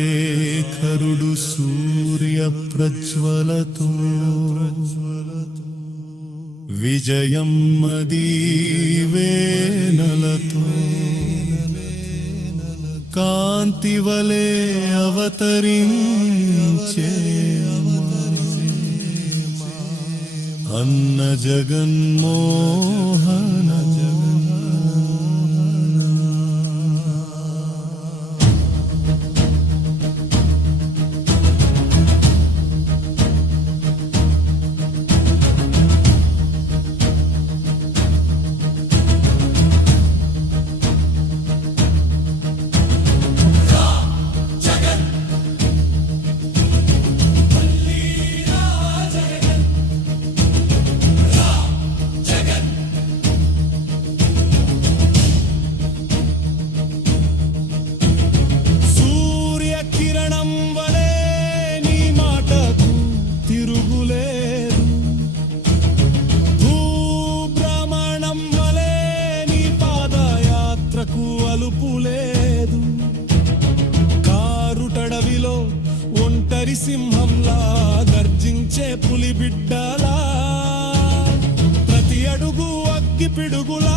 రాజశేఖరుడు సూర్య ప్రజ్వలతో విజయం మదీవేనలతో కాంతివలే అవతరించే అన్న జగన్మోహన ఒంటరి సింహంలా గర్జించే పులి బిడ్డలా ప్రతి అడుగు అగ్గి పిడుగులా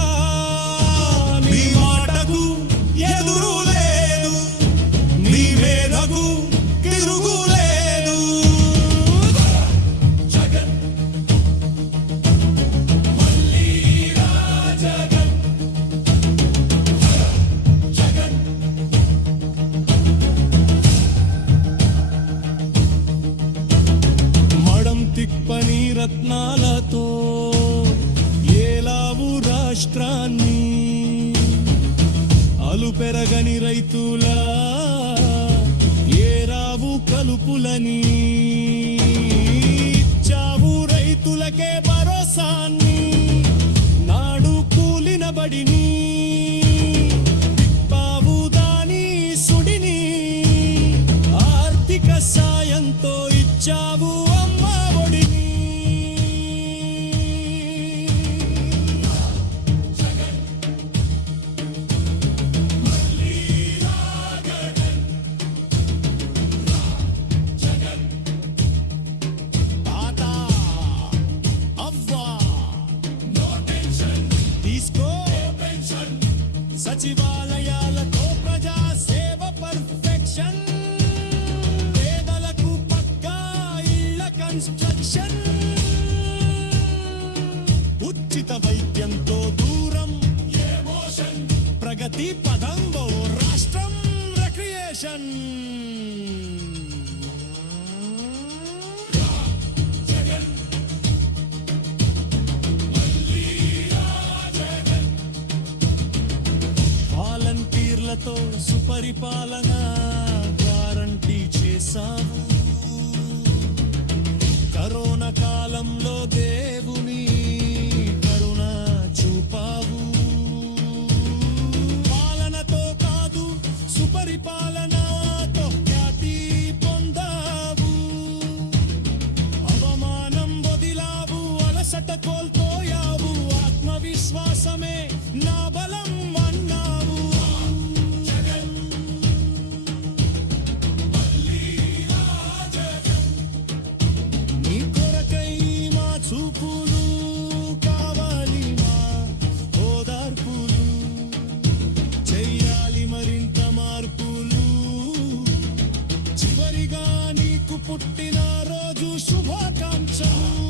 రత్నాలతో ఏలావు రాష్ట్రాన్ని అలు పెరగని రైతులా ఏ రావు కలుపులని సచివాలయాలతో ప్రజా సేవ పర్ఫెక్షన్. పేదలకు పక్కా ఇళ్ళ కన్స్ట్రక్షన్. ఉచిత వైద్యంతో దూరం. ప్రగతి వాలంటీర్లతో సుపరిపాలన గ్యారంటీ చేశాము చివరిగా నీకు పుట్టిన రోజు శుభాకాంక్షలు.